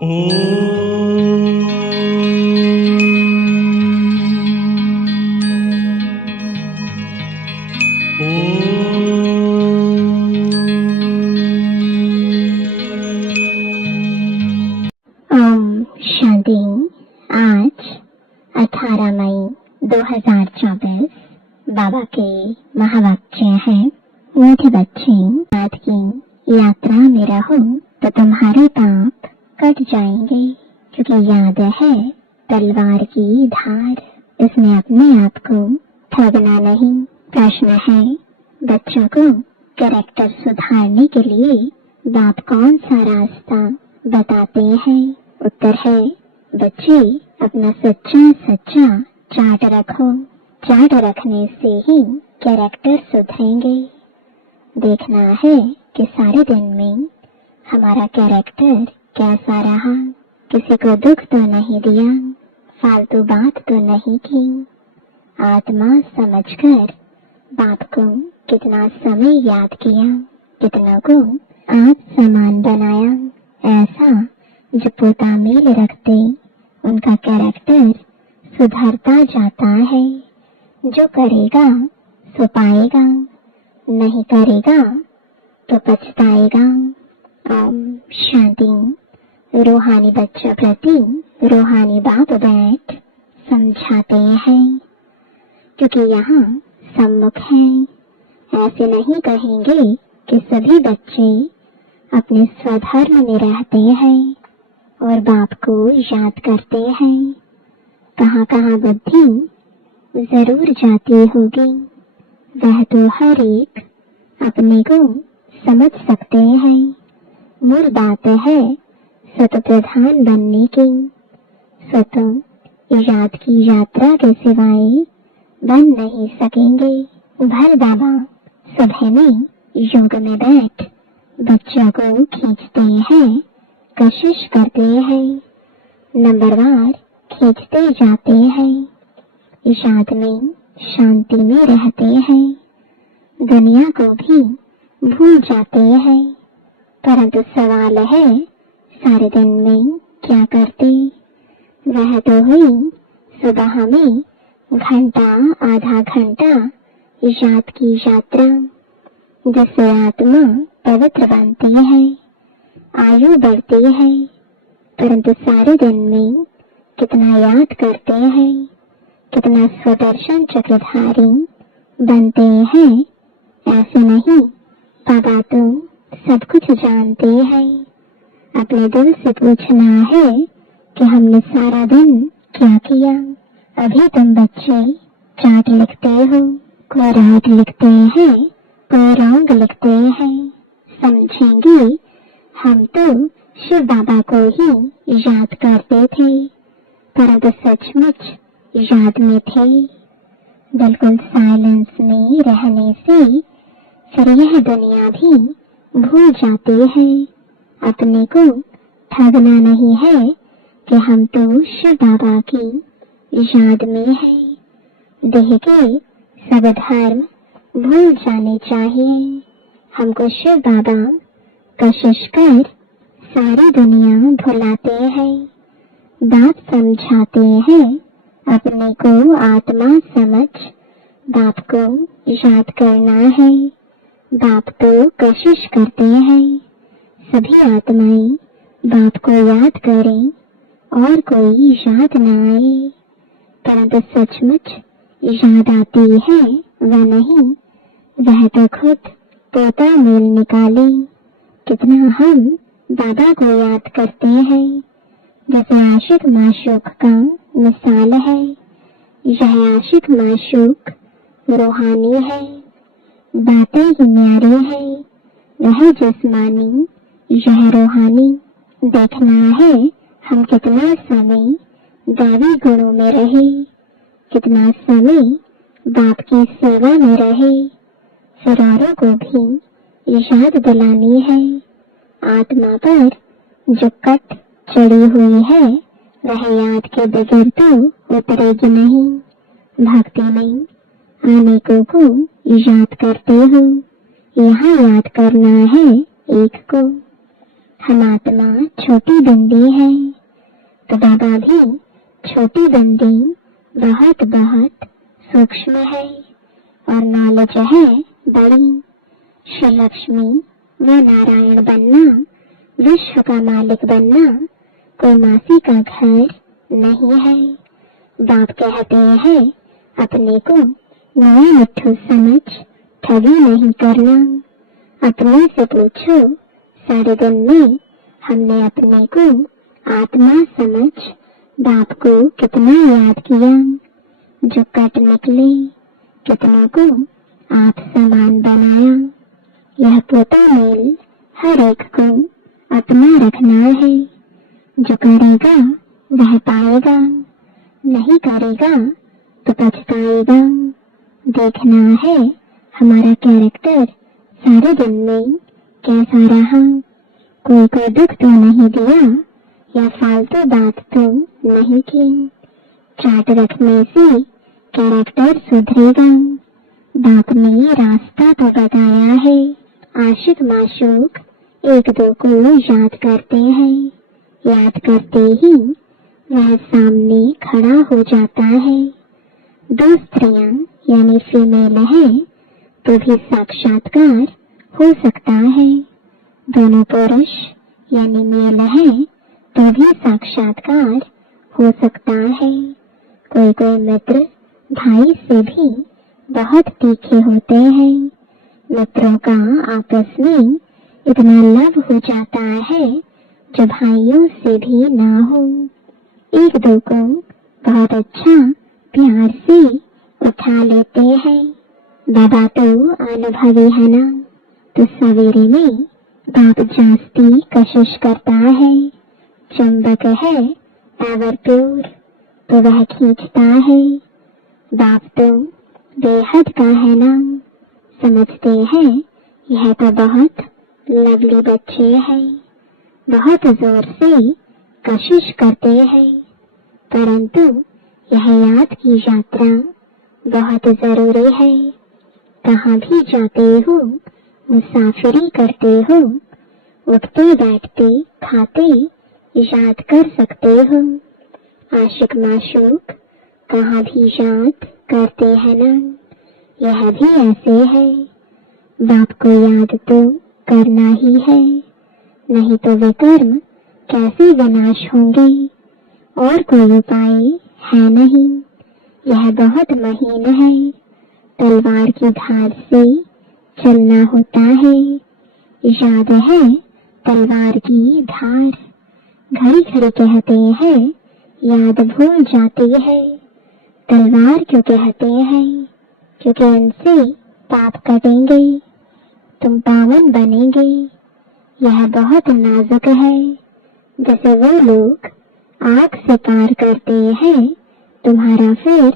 ओम शांति। आज 18 मई 2024 बाबा के महावाक्य है। मीठे बच्चे, आज की यात्रा में रहो तो तुम्हारे पाप कट जाएंगे, क्योंकि याद है तलवार की धार। इसमें अपने आप को ठगना नहीं। प्रश्न है, बच्चों को कैरेक्टर सुधारने के लिए बाप कौन सा रास्ता बताते हैं? उत्तर है, बच्चे अपना सच्चा चार्ट रखो। चार्ट रखने से ही कैरेक्टर सुधरेंगे। देखना है कि सारे दिन में हमारा कैरेक्टर कैसा रहा। किसी को दुख तो नहीं दिया, फालतू बात तो नहीं की। आत्मा समझकर बाप को कितना समय याद किया, कितनों को आप समान बनाया। ऐसा जो पोता मेल रखते, उनका कैरेक्टर सुधरता जाता है। जो करेगा सो पाएगा, नहीं करेगा तो पछताएगा। ओम शांति। रूहानी बच्चों प्रति रूहानी बाप बैठ समझाते हैं, क्योंकि यहाँ सम्मुख है। ऐसे नहीं कहेंगे कि सभी बच्चे अपने स्वधर्म में रहते हैं और बाप को याद करते हैं। कहाँ कहाँ बुद्धि जरूर जाती होगी, वह तो हर एक अपने को समझ सकते हैं। मूल बात है सत प्रधान बनने की। सत याद की यात्रा के सिवाय बन नहीं सकेंगे। भल बाबा सुबह में योग में बैठ बच्चों को खींचते हैं, कशिश करते हैं, नंबरवार खींचते जाते हैं। याद में शांति में रहते हैं, दुनिया को भी भूल जाते हैं। परंतु सवाल है, सारे दिन में क्या करते? वह तो हुई सुबह में घंटा आधा घंटा याद की यात्रा, जिससे आत्मा पवित्र बनती है, आयु बढ़ती है। परंतु सारे दिन में कितना याद करते हैं, कितना स्वदर्शन चक्रधारी बनते हैं? ऐसे नहीं, बाबा तो सब कुछ जानते हैं। अपने दिल से पूछना है कि हमने सारा दिन क्या किया। अभी तुम बच्चे चार्ट लिखते हो, कोई राइट लिखते हैं, कोई रॉन्ग लिखते हैं। समझेंगे, हम तो शिव बाबा को ही याद करते थे, परंतु सचमुच याद में थे। बिल्कुल साइलेंस में रहने से फिर यह दुनिया भी भूल जाते हैं। अपने को ठगना नहीं है कि हम तो शिव बाबा की याद में है। देह के सब धर्म भूल जाने चाहिए। हमको शिव बाबा कशिश कर सारी दुनिया भुलाते हैं। बाप समझाते हैं, अपने को आत्मा समझ बाप को याद करना है। बाप तो कशिश करते हैं सभी आत्माएं बाप को याद करें और कोई याद न आए। परंतु सचमुच याद आती है वह नहीं, वह तो खुद तोता मेल निकाले। कितना हम बाबा को याद करते हैं, जैसे आशिक माशूक का मिसाल है। यह आशिक माशूक रूहानी है, बातें ही न्यारी है। वह जिस्मानी, यह रूहानी। देखना है हम कितना समय दैवी गुणों में रहे, कितना समय बाप की सेवा में रहे। फिर औरों को भी याद दिलानी है। आत्मा पर जो कट चढ़ी हुई है, वह याद के बगैर तो उतरेगी नहीं। भक्ति में अनेकों को याद करते हो, यहाँ याद करना है एक को। हम आत्मा छोटी बंदी है, तो बाबा भी छोटी बंदी बहुत बहुत सूक्ष्म है और नॉलेज है बड़ी। श्री लक्ष्मी व नारायण बनना, विश्व का मालिक बनना कोई मासी का घर नहीं है। बाप कहते हैं अपने को नया मिट्ठू समझ ठगी नहीं करना। अपने से पूछो सारे दिन में हमने अपने को आत्मा समझ बाप को कितना याद किया। जो कट निकले कितनों को आप समान बनाया। यह पोता मेल हर एक को अपना रखना है। जो करेगा वह पाएगा, नहीं करेगा तो पछताएगा। देखना है हमारा कैरेक्टर सारे दिन में कैसा रहा। कोई को दुख तो नहीं दिया या फालतू बात तो नहीं की। चाट रखने से कैरेक्टर सुधरेगा। बाप ने रास्ता तो बताया है। आशिक माशूक एक दो को याद करते हैं। याद करते ही वह सामने खड़ा हो जाता है। दो स्त्रियां यानी फीमेल है तो भी साक्षात्कार हो सकता है। दोनों पुरुष यानी मेल है तो भी साक्षात्कार हो सकता है। कोई कोई मित्र भाई से भी बहुत तीखे होते हैं। मित्रों का आपस में इतना लव हो जाता है जो भाइयों से भी ना हो। एक दो को बहुत अच्छा प्यार से उठा लेते हैं। बाबा तो अनुभवी है ना, तो सवेरे में बाप जास्ती कशिश करता है। चुंबक है एवर प्योर तो वह खींचता है। बाप तो बेहद का है ना, समझते हैं यह तो बहुत लवली बच्चे हैं। बहुत जोर से कशिश करते हैं, परंतु यह याद की यात्रा बहुत जरूरी है। कहाँ भी जाते हो, मुसाफिरी करते हो, उठते बैठते खाते याद कर सकते हो। आशिक माशूक कहाँ भी याद करते हैं ना, यह भी ऐसे है। बाप को याद तो करना ही है, नहीं तो वे कर्म कैसे विनाश होंगे। और कोई उपाय है नहीं। यह बहुत महीन है। तलवार की धार से चलना होता है। याद है तलवार की धार। घड़ी घड़ी कहते हैं याद भूल जाती है। तलवार क्यों कहते हैं? क्योंकि इनसे पाप कटेंगे, तुम पावन बनेंगे। यह बहुत नाजुक है। जैसे वो लोग आग से पार करते हैं, तुम्हारा फिर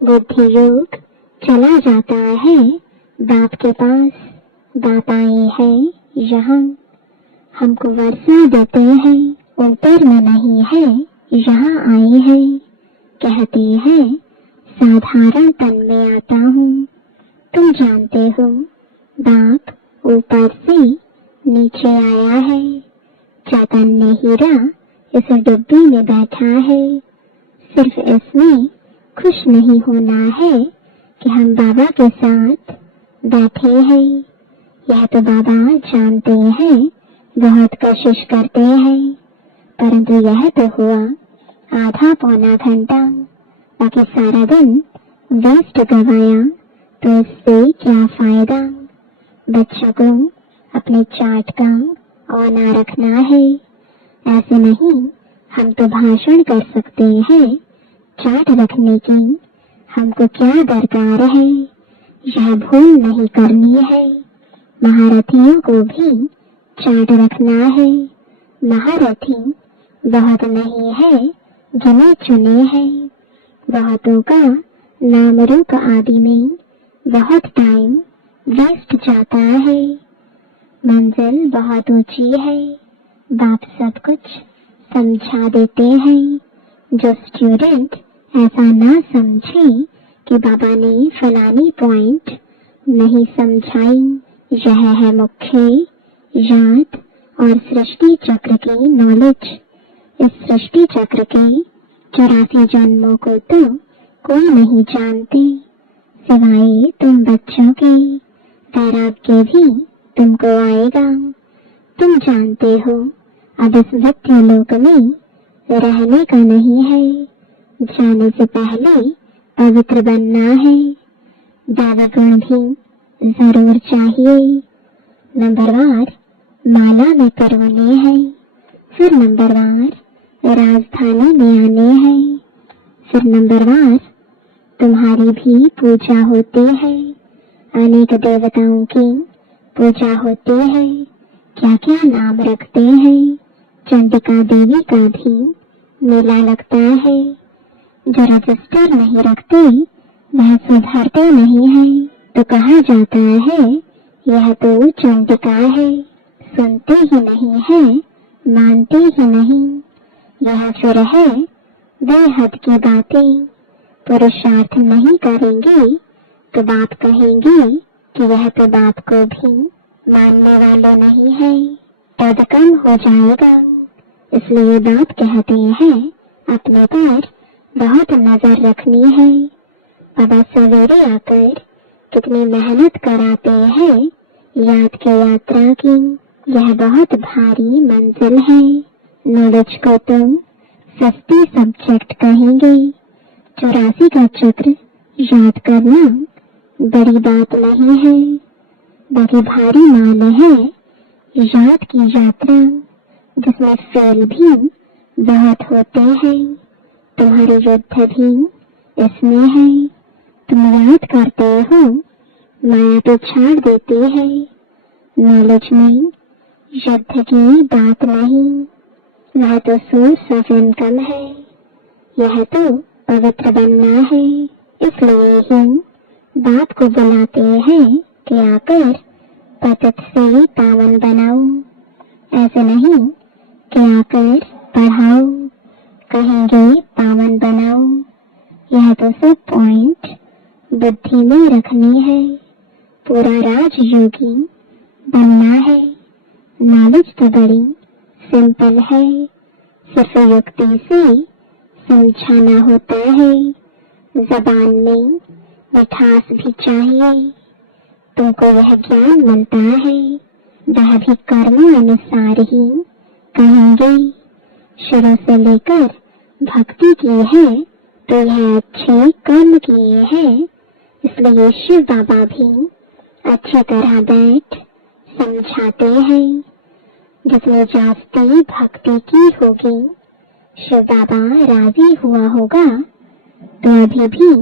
बुद्धि योग चला जाता है बाप के पास। बाप आए हैं यहाँ, हमको वर्षा देते हैं। ऊपर में नहीं है, यहाँ आए हैं। कहते हैं साधारण तन में आता हूँ। तुम जानते हो बाप ऊपर से नीचे आया है। चैतन्य हीरा इस डिब्बी में बैठा है। सिर्फ इसमें खुश नहीं होना है कि हम बाबा के साथ बैठे हैं। यह तो बाबा जानते हैं, बहुत कोशिश करते हैं, परंतु यह तो हुआ आधा पौना घंटा। बाकी सारा दिन वेस्ट गवाया, तो इससे क्या फायदा। बच्चों को अपने चार्ट का ऑना रखना है। ऐसे नहीं हम तो भाषण कर सकते हैं, चार्ट रखने की हमको क्या दरकार है। यह भूल नहीं करनी है। महारथियों को भी चार्ट रखना है। महारथी बहुत नहीं है, गिने चुने हैं। बहुतों का नाम रूप आदि में बहुत टाइम वेस्ट जाता है। मंजिल बहुत ऊंची है। बाप सब कुछ समझा देते हैं। जो स्टूडेंट ऐसा ना समझे कि बाबा ने फलानी पॉइंट नहीं समझाई, यह है मुख्य याद और सृष्टि चक्र की नॉलेज। इस सृष्टि चक्र के 84 जन्मों को तो कोई नहीं जानते सिवाय तुम बच्चों के। वैराग्य भी तुमको आएगा। तुम जानते हो अब इस मृत्यु लोक में रहने का नहीं है। जाने से पहले पवित्र बनना है। दैव गुण भी जरूर चाहिए। नंबरवार माला में करवाने हैं, फिर नंबरवार राजधानी में आने हैं, फिर नंबरवार तुम्हारी भी पूजा होती है। अनेक देवताओं की पूजा होती है। क्या क्या नाम रखते हैं। चंडिका देवी का भी मेला लगता है। जो रजिस्टर नहीं रखते वह सुधरते नहीं है, तो कहा जाता है यह तो चंडिका है। सुनते ही नहीं है, मानते ही नहीं। यह फिर है बेहद की बातें। पुरुषार्थ नहीं करेंगे तो बाप कहेंगे कि यह तो बाप को भी मानने वाले नहीं है, तद कम हो जाएगा। इसलिए बाप कहते हैं अपने पर बहुत नजर रखनी है। बाबा सवेरे आकर कितनी मेहनत कराते हैं याद की यात्रा की। यह बहुत भारी मंजिल है। नॉलेज को तुम सस्ती सब्जेक्ट कहेंगे। 84 का चक्र याद करना बड़ी बात नहीं है, बल्कि भारी मान है याद की यात्रा, जिसमें फेल भी बहुत होते हैं। तुम्हारे युद्ध भी इसमें है। तुम याद करते हो, माया तो छाड़ देती है। नॉलेज में युद्ध की बात नहीं, वह तो सोर्स ऑफ इनकम है। यह तो पवित्र बनना है। इसलिए ही बाप को बुलाते हैं कि आकर पतित से पावन बनाओ। ऐसे नहीं कि आकर पढ़ाओ, कहेंगे पावन बनाओ। यह तो सब पॉइंट बुद्धि में रखनी है। पूरा राजयोगी बनना है। नॉलेज तो बड़ी सिंपल है, सिर्फ युक्ति से समझाना होता है। जबान में मिठास भी चाहिए। तुमको यह ज्ञान मिलता है, वह भी कर्मों अनुसार ही कहेंगे। शुरू से लेकर भक्ति की है तो यह अच्छे कर्म किए हैं। इसलिए शिव बाबा भी अच्छी तरह बैठ समझाते हैं। जिसने जास्ती भक्ति की होगी, शिव बाबा राजी हुआ होगा तो अभी भी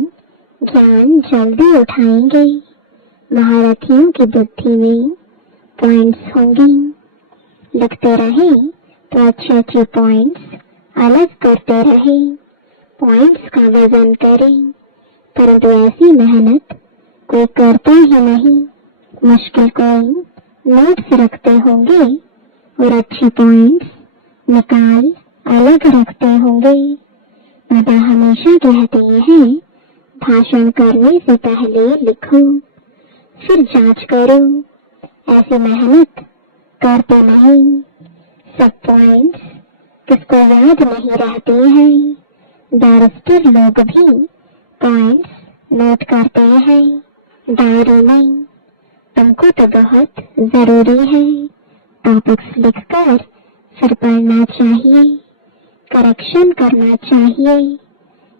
ज्ञान जल्दी उठाएंगे। महारथियों की बुद्धि में पॉइंट्स होंगी। लिखते रहे तो अच्छे अच्छे पॉइंट्स अलग करते रहे। पॉइंट्स का वजन करें, परंतु ऐसी मेहनत कोई करता ही नहीं। मुश्किल कोई नोट्स रखते होंगे और अच्छे पॉइंट्स निकाल अलग रखते होंगे। बाबा हमेशा कहते हैं भाषण करने से पहले लिखो, फिर जांच करो। ऐसी मेहनत करते नहीं। सब पॉइंट्स किसको याद नहीं रहते हैं। बैरिस्टर लोग भी पॉइंट्स नोट करते हैं डायरी में। तुमको तो बहुत जरूरी है टॉपिक्स लिखकर फिर पढ़ना चाहिए, करेक्शन करना चाहिए।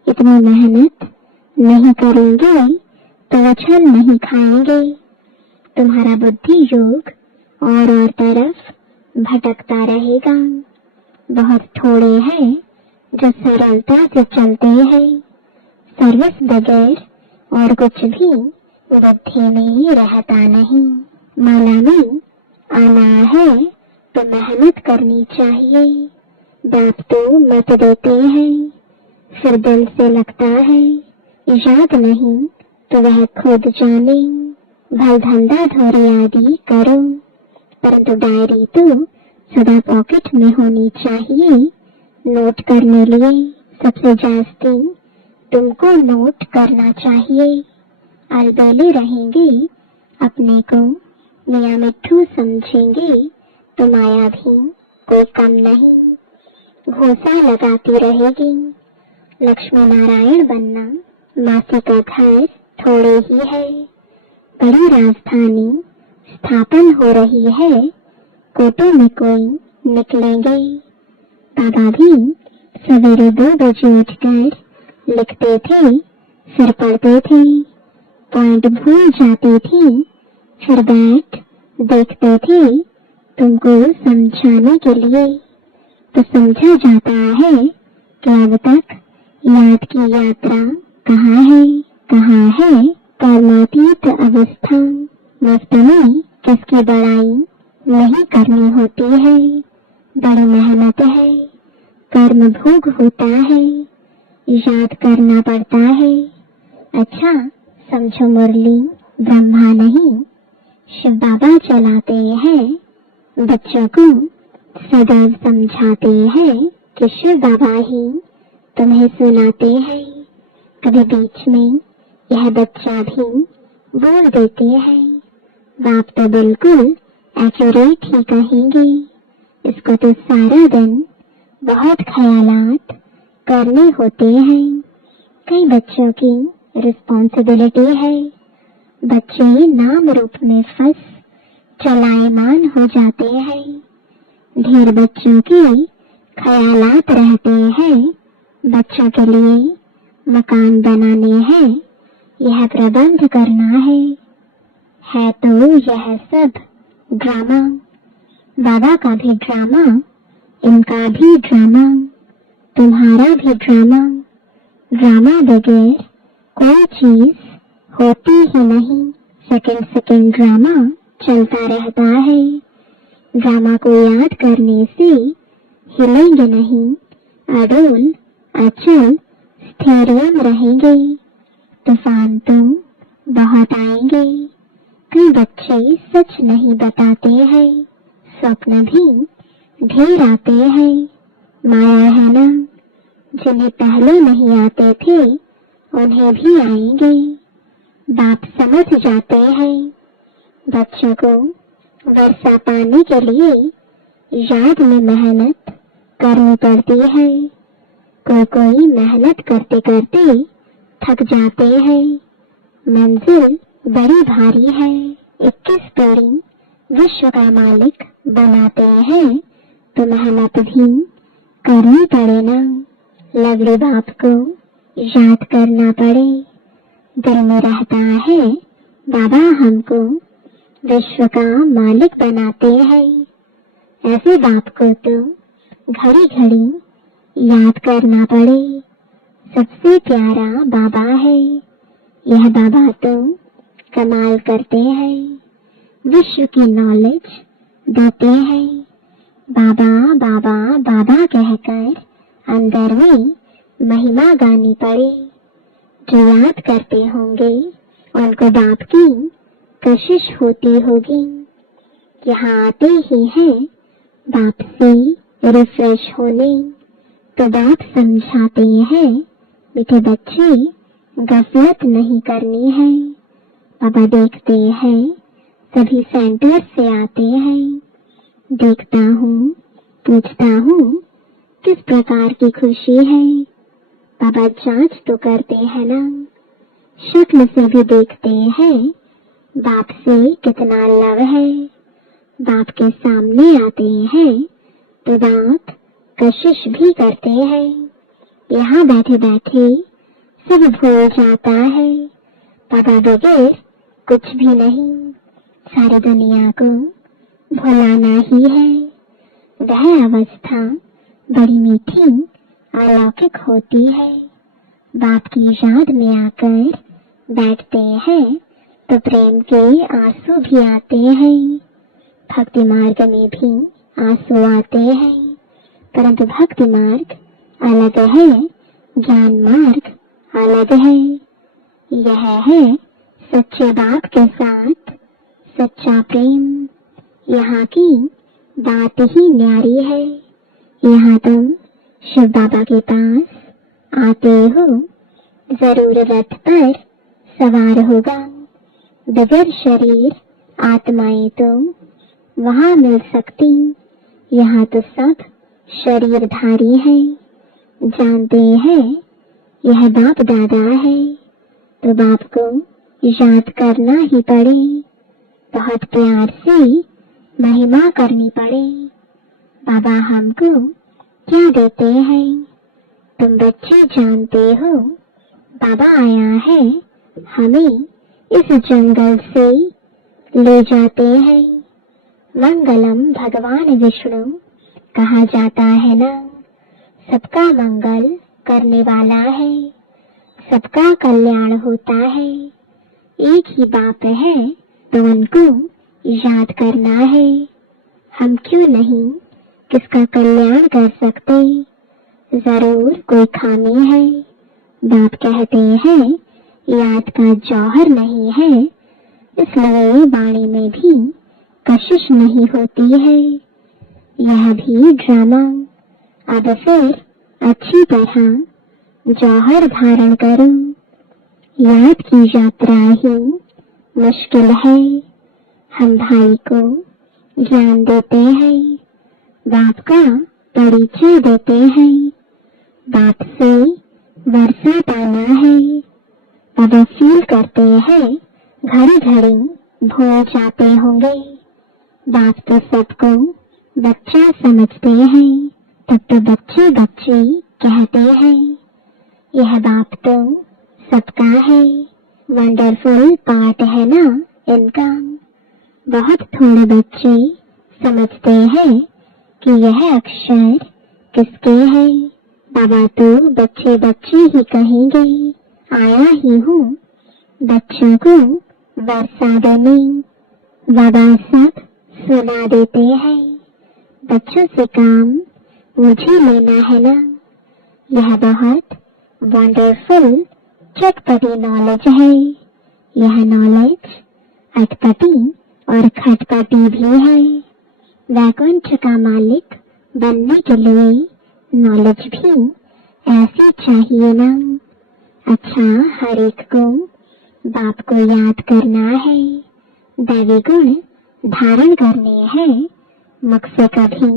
इतनी मेहनत नहीं करेंगे तो उछल नहीं खाएंगे। तुम्हारा बुद्धि योग और तरफ भटकता रहेगा। बहुत थोड़े हैं जो सरलता से चलते हैं। सर्विस बगैर और कुछ भी बुद्धि में रहता नहीं। माला में आना है तो मेहनत करनी चाहिए। बाप तो मत देते हैं, फिर दिल से लगता है। याद नहीं तो वह खुद जाने। भल धंधा धोरी आदि करो, परंतु डायरी तो सदा पॉकेट में होनी चाहिए नोट करने लिए। सबसे जास्ती तुमको नोट करना चाहिए। अलबेले रहेंगे, अपने को मियाँ मिट्ठू समझेंगे तो माया भी कोई कम नहीं, घूसा लगाती रहेगी। लक्ष्मी नारायण बनना मासी का घर थोड़े ही है, बड़ी राजधानी स्थापन हो रही है, कोटों में कोई निकलेंगे। बाबा भी सवेरे 2 बजे उठकर लिखते थे, फिर पढ़ते थे, पॉइंट भूल जाती थी, फिर बैठ देखते थे तुमको समझाने के लिए। तो समझा जाता है कि अब तक याद की यात्रा कहाँ है परमातीत अवस्था। मुफ्त में किसकी बड़ाई नहीं करनी होती है, बड़ी मेहनत है, कर्म भोग होता है, याद करना पड़ता है। अच्छा समझो मुरली ब्रह्मा नहीं शिव बाबा चलाते हैं, बच्चों को सदैव समझाते हैं कि शिव बाबा ही तुम्हें सुनाते हैं। कभी बीच में यह बच्चा भी बोल देते हैं, बाप तो बिल्कुल एक्यूरेट ही कहेंगे, इसको तो सारा दिन बहुत ख्यालात करने होते हैं। कई बच्चों की रिस्पॉन्सिबिलिटी है, बच्चे नाम रूप में फंस चलायमान हो जाते हैं। ढेर बच्चों के ख्यालात रहते हैं, बच्चों के लिए मकान बनाने हैं, यह प्रबंध करना है तो यह सब ड्रामा। बाबा का भी ड्रामा, इनका भी ड्रामा, तुम्हारा भी ड्रामा। ड्रामा बगैर कोई चीज होती ही नहीं, सेकंड ड्रामा चलता रहता है। ड्रामा को याद करने से हिलेंगे नहीं, अडोल अचल स्थिरियम रहेंगे। तूफान तो बहुत आएंगे। कई बच्चे सच नहीं बताते हैं, स्वप्न भी ढेर आते हैं। माया है ना, जिन्हें पहले नहीं आते थे उन्हें भी आएंगे। बाप समझ जाते हैं, बच्चों को वर्षा पाने के लिए याद में मेहनत करनी पड़ती है। कोई मेहनत करते करते थक जाते हैं। मंजिल बड़ी भारी है, 21 पीढ़ी विश्व का मालिक बनाते हैं, तो मेहनत भी करनी पड़े ना। लवली बाप को याद करना पड़े, दिल में रहता है बाबा हमको विश्व का मालिक बनाते हैं। ऐसे बाप को तो घड़ी घड़ी याद करना पड़े। सबसे प्यारा बाबा है, यह बाबा तो कमाल करते हैं, विश्व की नॉलेज देते हैं। बाबा बाबा बाबा कहकर अंदर में महिमा गानी पड़े। जो याद करते होंगे उनको बाप की कशिश होती होगी। यहाँ आते ही हैं बाप से रिफ्रेश होने, तो बाप समझाते हैं मीठे बच्चे गफलत नहीं करनी है। बाबा देखते हैं सभी सेंटर से आते हैं, देखता हूँ पूछता हूँ किस प्रकार की खुशी है। बाबा जांच तो करते हैं ना, शक्ल से भी देखते हैं बाप से कितना लव है। बाप के सामने आते हैं तो बाप कशिश भी करते हैं। यहाँ बैठे बैठे सब भूल जाता है, बाबा बगैर कुछ भी नहीं। सारी दुनिया को भुलाना ही है। वह अवस्था बड़ी मीठी अलौकिक होती है। बाप की याद में आकर बैठते हैं तो प्रेम के आंसू भी आते हैं। भक्ति मार्ग में भी आंसू आते हैं, परंतु भक्ति मार्ग अलग है, ज्ञान मार्ग अलग है। यह है सच्चे बाप के साथ सच्चा प्रेम। यहाँ की बात ही न्यारी है। यहाँ तुम शिव बाबा के पास आते हो, जरूर रथ पर सवार होगा। बगैर शरीर आत्माएं तो वहाँ मिल सकती। यहाँ तो सब शरीरधारी हैं, जानते हैं यह बाप दादा है, तो बाप को याद करना ही पड़े, बहुत प्यार से महिमा करनी पड़े। बाबा हमको क्या देते हैं तुम बच्चे जानते हो। बाबा आया है हमें इस जंगल से ले जाते हैं। मंगलम भगवान विष्णु कहा जाता है ना, सबका मंगल करने वाला है, सबका कल्याण होता है। एक ही बाप है तो उनको याद करना है। हम क्यों नहीं किसका कल्याण कर सकते, जरूर कोई खामी है। बाप कहते हैं याद का जौहर नहीं है, इसलिए वाणी में भी कशिश नहीं होती है। यह भी ड्रामा। अब फिर अच्छी तरह जौहर धारण करो। याद की यात्रा ही मुश्किल है। हम भाई को ज्ञान देते हैं, बाप का परिचय देते हैं। बाप से वर्षा पाना है। बाबा फील करते हैं घड़ी घड़ी भूल जाते होंगे। बाप तो सबको बच्चा समझते हैं, तब तो बच्चे बच्चे कहते हैं। यह बाप तो सबका है, वंडरफुल पार्ट है ना इनका। बहुत थोड़े बच्चे समझते हैं कि यह अक्षर किसके है। बाबा तो बच्चे बच्चे ही कहेंगे, आया ही हूँ बच्चों को वर्षा देने। बाबा सब सुना देते हैं, बच्चों से काम मुझे लेना है ना। यह बहुत वंडरफुल चटपटी नॉलेज है। यह नॉलेज अटपटी और खटपटी भी है। वैकुंठ का मालिक बनने के लिए नॉलेज भी ऐसी चाहिए ना। अच्छा, हर एक को बाप को याद करना है, दैवी गुण धारण करने हैं। मुख से कभी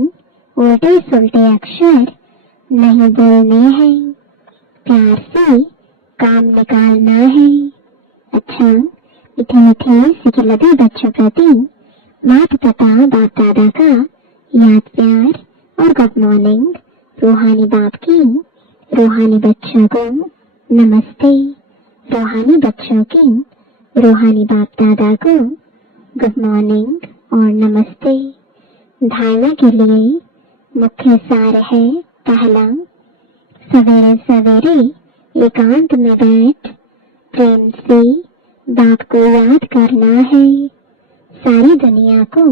उल्टे सुलटे अक्षर नहीं बोलने हैं, प्यार से काम निकालना है। अच्छा, मीठे मीठे सिखिलते बच्चों प्रति माता पिता बाप दादा का याद प्यार और गुड मॉर्निंग। रूहानी बाप की रूहानी बच्चों को नमस्ते। रूहानी बच्चों की रूहानी बाप दादा को गुड मॉर्निंग और नमस्ते। धारणा के लिए मुख्य सार है, पहला, सवेरे सवेरे एकांत में बैठ प्रेम से बाप को याद करना है, सारी दुनिया को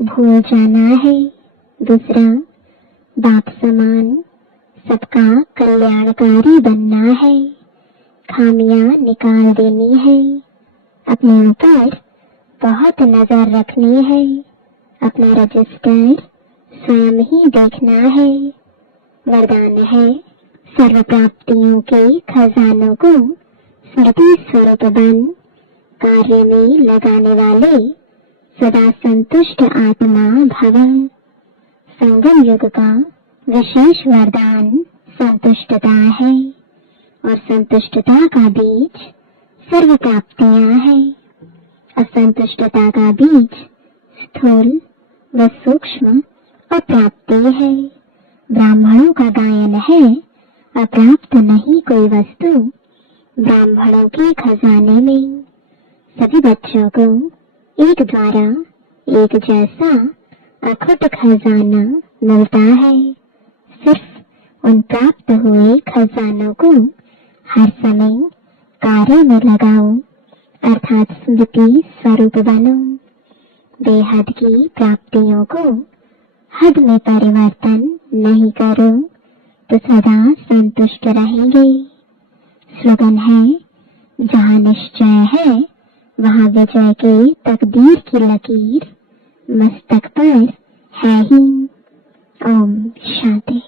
भूल जाना है। दूसरा, बाप समान सबका कल्याणकारी बनना है, खामियां निकाल देनी है, अपने ऊपर बहुत नजर रखनी है, अपना रजिस्टर स्वयं ही देखना है। वरदान है, सर्व प्राप्तियों के खजानों को स्मृति स्वरूप बन कार्य में लगाने वाले सदा संतुष्ट आत्मा भव। संगम युग का विशेष वरदान संतुष्टता है, और संतुष्टता का बीज सर्व प्राप्तियां है। असंतुष्टता का बीज स्थूल व सूक्ष्म अप्राप्ति है। ब्राह्मणों का गायन है, अप्राप्त नहीं कोई वस्तु ब्राह्मणों के खजाने में। सभी बच्चों को एक द्वारा एक जैसा अखुट खजाना मिलता है। सिर्फ उन प्राप्त हुए खजानों को हर समय कार्य में लगाओ, अर्थात स्मृति स्वरूप बनो। बेहद की प्राप्तियों को हद में परिवर्तन नहीं करो तो सदा संतुष्ट रहेंगे। स्लोगन है, जहाँ निश्चय है वहाँ विजय की तकदीर की लकीर मस्तक पर है ही। ओम शांति।